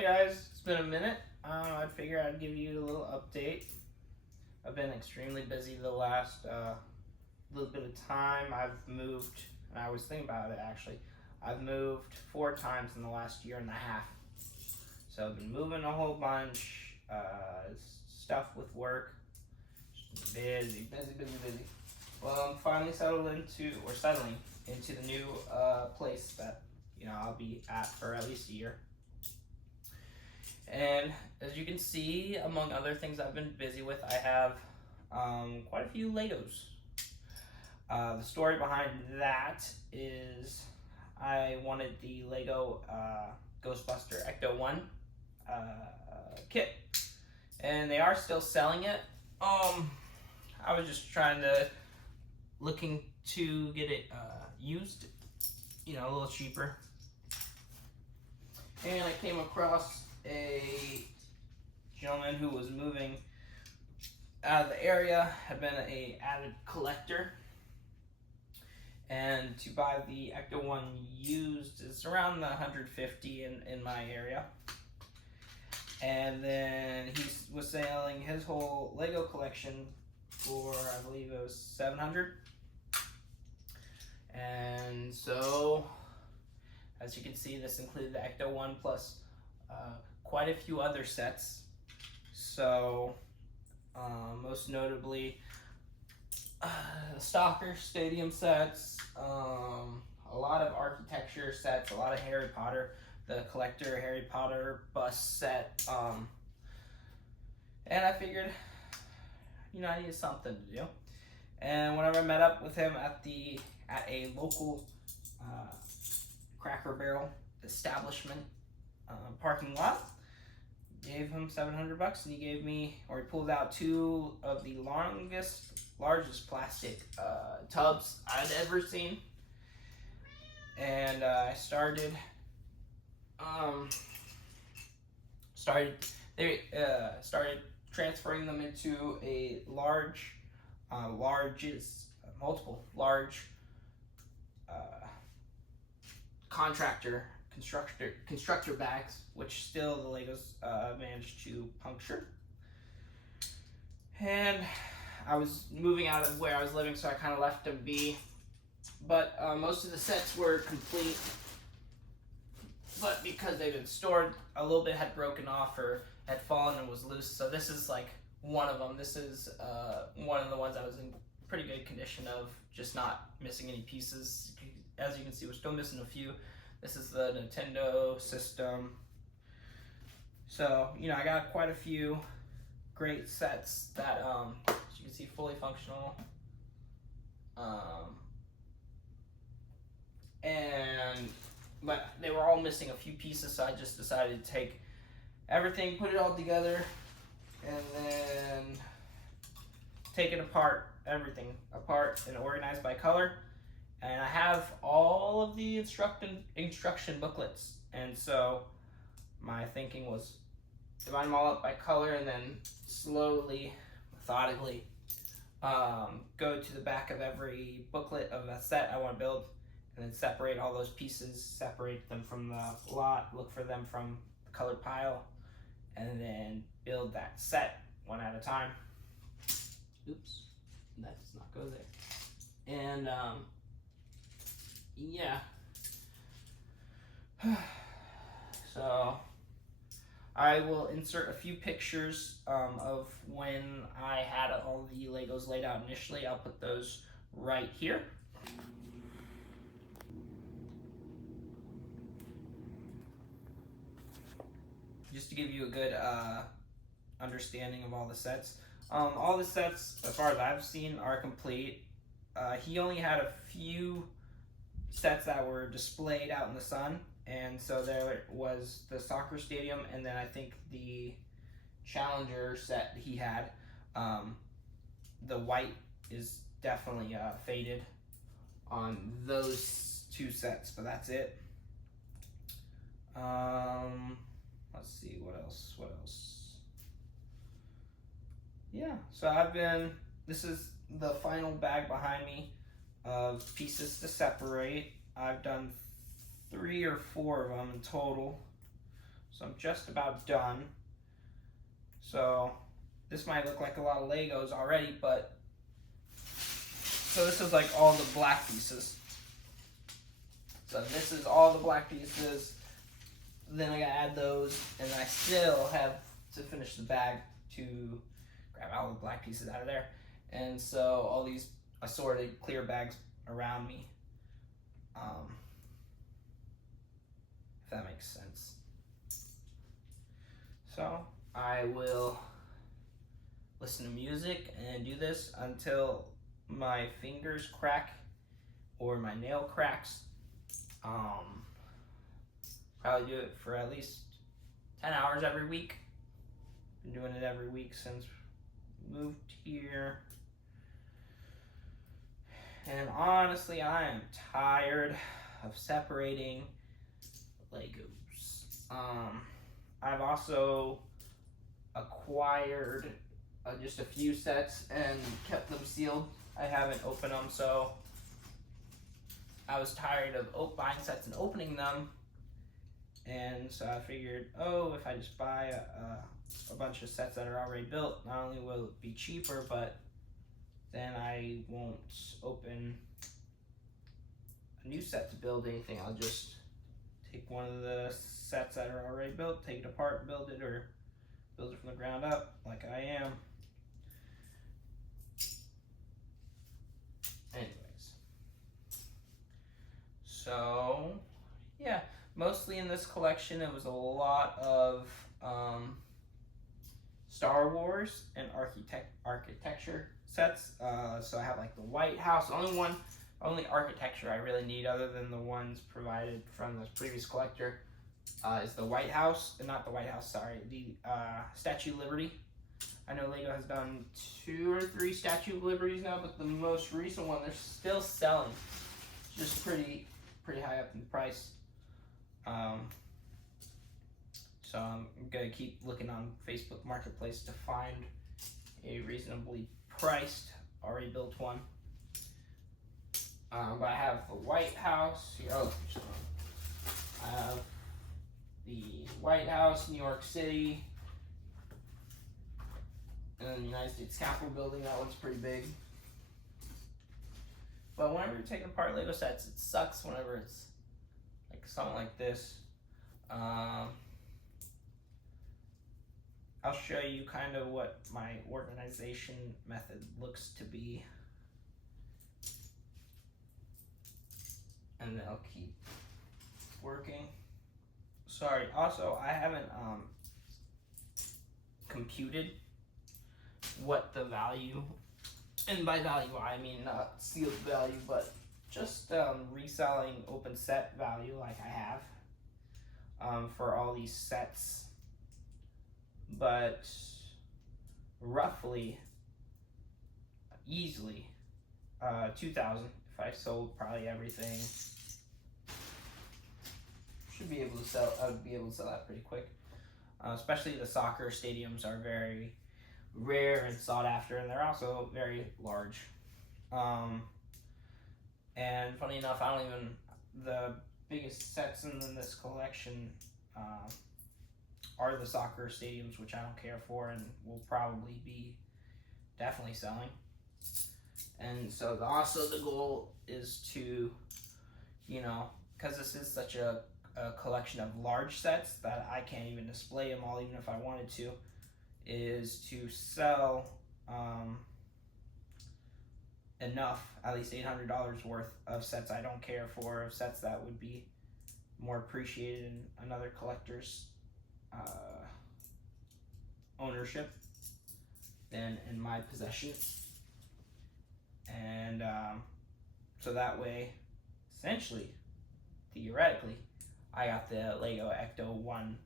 Hi guys, it's been a minute. I figured I'd give you a little update. I've been extremely busy the last little bit of time. I've moved, and I was thinking about it actually. I've moved 4 times in the last year and a half. So I've been moving a whole bunch, stuff with work. Just busy. Well, I'm finally settling into the new place that I'll be at for at least a year. And as you can see, among other things I've been busy with, I have quite a few Legos. The story behind that is I wanted the Lego Ghostbuster Ecto-1 kit, and they are still selling it. I was just looking to get it used, a little cheaper. And I came across a gentleman who was moving out of the area, had been an avid collector, and to buy the Ecto-1 used is around the $150 in my area. And then he was selling his whole Lego collection for, I believe it was $700. And so, as you can see, this included the Ecto-1 plus quite a few other sets. So, most notably, Stalker Stadium sets, a lot of architecture sets, a lot of Harry Potter, the collector Harry Potter bust set, and I figured, I needed something to do. And whenever I met up with him at a local Cracker Barrel establishment parking lot, gave him $700, and he pulled out 2 of the largest plastic tubs I'd ever seen. And I started transferring them into a multiple large constructor bags, which still the Legos managed to puncture. And I was moving out of where I was living, so I kind of left them be. But most of the sets were complete. But because they've been stored, a little bit had broken off or had fallen and was loose. So this is like one of them. This is one of the ones I was in pretty good condition of, just not missing any pieces. As you can see, we're still missing a few. This is the Nintendo system. So, I got quite a few great sets that, as you can see, fully functional. But they were all missing a few pieces, so I just decided to take everything, put it all together, and then take it apart, everything apart, and organize by color. And I have all of the instruction booklets, and so my thinking was divide them all up by color, and then slowly, methodically, go to the back of every booklet of a set I want to build, and then separate all those pieces, separate them from the lot, look for them from the colored pile, and then build that set one at a time. Oops, that does not go there. And yeah. So I will insert a few pictures of when I had all the Legos laid out initially. I'll put those right here. Just to give you a good understanding of all the sets. All the sets, as far as I've seen, are complete. He only had a few sets that were displayed out in the sun, and so there was the soccer stadium, and then I think the Challenger set he had. The white is definitely faded on those 2 sets, but that's it. Let's see, what else? Yeah, so this is the final bag behind me of pieces to separate. I've done 3 or 4 of them in total. So I'm just about done. So this might look like a lot of Legos already, but so this is like all the black pieces. So this is all the black pieces. Then I gotta add those, and I still have to finish the bag to grab all the black pieces out of there. And so all these assorted clear bags around me. If that makes sense. So I will listen to music and do this until my fingers crack or my nail cracks. Probably do it for at least 10 hours every week. Been doing it every week since we moved here. And honestly, I am tired of separating Legos. I've also acquired just a few sets and kept them sealed. I haven't opened them, so I was tired of buying sets and opening them. And so I figured, if I just buy a bunch of sets that are already built, not only will it be cheaper, but then I won't open a new set to build anything. I'll just take one of the sets that are already built, take it apart, build it, or build it from the ground up like I am. Anyways, so yeah, mostly in this collection it was a lot of Star Wars and architecture sets. So I have like the White House. The only architecture I really need, other than the ones provided from the previous collector, is the White House, not the White House, sorry, the Statue of Liberty. I know Lego has done 2 or 3 Statue of Liberties now, but the most recent one they're still selling, just pretty high up in price. So I'm gonna keep looking on Facebook Marketplace to find a reasonably priced, already built one. But I have the White House here. I have the White House, New York City, and then the United States Capitol building. That one's pretty big. But whenever you're taking apart Lego sets, it sucks whenever it's like something like this. I'll show you kind of what my organization method looks to be. And then I'll keep working. Sorry, also I haven't computed what the value, and by value I mean not sealed value, but just reselling open set value like I have for all these sets. But roughly, easily, 2,000 if I sold probably everything. Should be able to sell. I would be able to sell that pretty quick. Especially the soccer stadiums are very rare and sought after, and they're also very large. And funny enough, the biggest sets in this collection are the soccer stadiums, which I don't care for and will probably be definitely selling. And so also the goal is to, because this is such a collection of large sets that I can't even display them all even if I wanted to, is to sell enough, at least $800 worth of sets I don't care for, of sets that would be more appreciated in another collector's ownership than in my possession. And so that way, essentially, theoretically, I got the Lego Ecto 1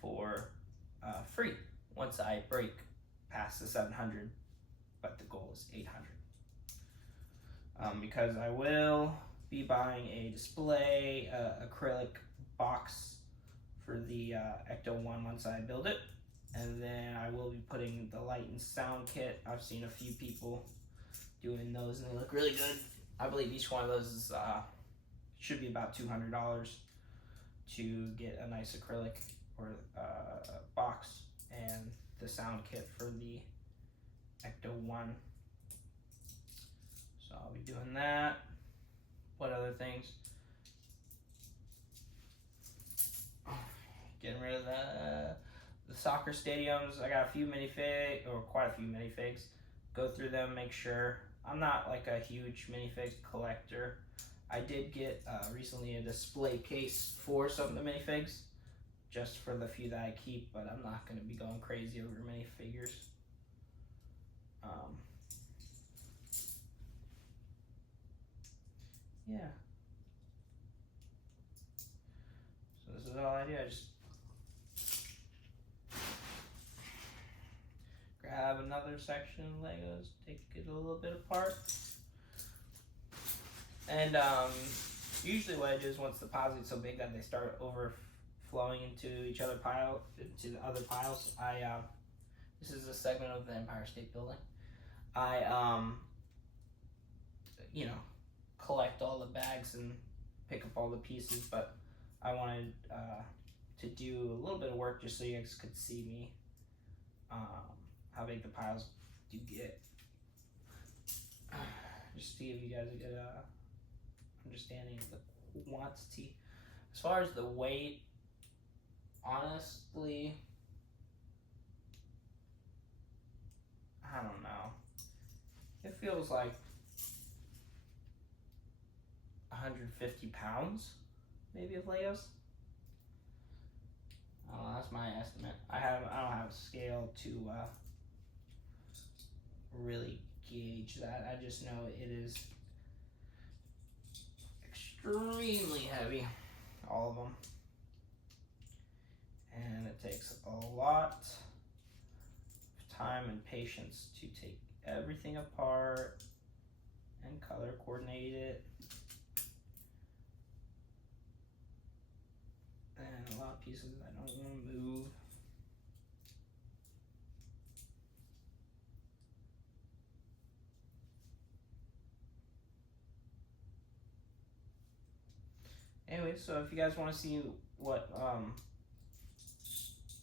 for free once I break past the 700, but the goal is 800. Because I will be buying a display acrylic box for the Ecto 1 once I build it, and then I will be putting the light and sound kit. I've seen a few people doing those and they look really good. I believe each one of those is should be about $200 to get a nice acrylic or box and the sound kit for the Ecto 1. So I'll be doing that. What other things? Getting rid of the soccer stadiums. I got a few minifig, or quite a few minifigs. Go through them, make sure. I'm not like a huge minifig collector. I did get recently a display case for some of the minifigs, just for the few that I keep, but I'm not going to be going crazy over minifigures. Yeah. So this is all I do. I just grab another section of Legos, take it a little bit apart. And usually what I do is once the piles get so big that they start overflowing into each other into the other piles, this is a segment of the Empire State Building. I you know, collect all the bags and pick up all the pieces, but I wanted to do a little bit of work just so you guys could see me how big the piles do get, just to give you guys a good understanding of the quantity. As far as the weight, honestly, I don't know. It feels like 150 pounds, maybe, of Legos. I don't know, that's my estimate. I don't have a scale to really gauge that. I just know it is extremely heavy, all of them, and it takes a lot of time and patience to take everything apart and color coordinate it, and a lot of pieces I don't want to move. Anyway, so if you guys want to see what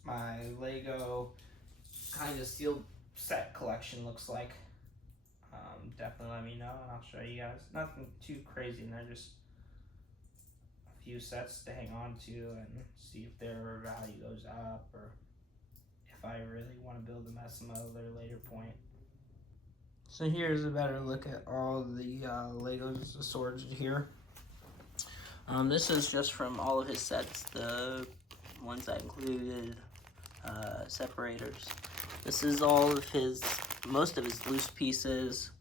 my Lego kind of sealed set collection looks like, definitely let me know and I'll show you guys. Nothing too crazy in there, just a few sets to hang on to and see if their value goes up, or if I really want to build them at some other later point. So here's a better look at all the Legos assorted here. This is just from all of his sets, the ones that included separators. This is all of most of his loose pieces,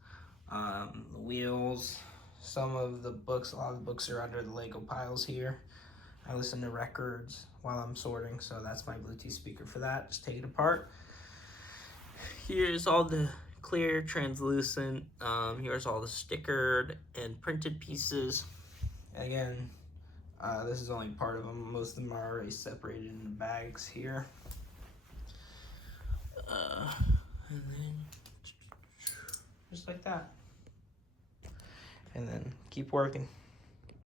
the wheels, some of the books. A lot of the books are under the Lego piles here. I listen to records while I'm sorting, so that's my Bluetooth speaker for that. Just take it apart. Here's all the clear, translucent. Here's all the stickered and printed pieces. Again, this is only part of them. Most of them are already separated into bags here. And then just like that. And then keep working.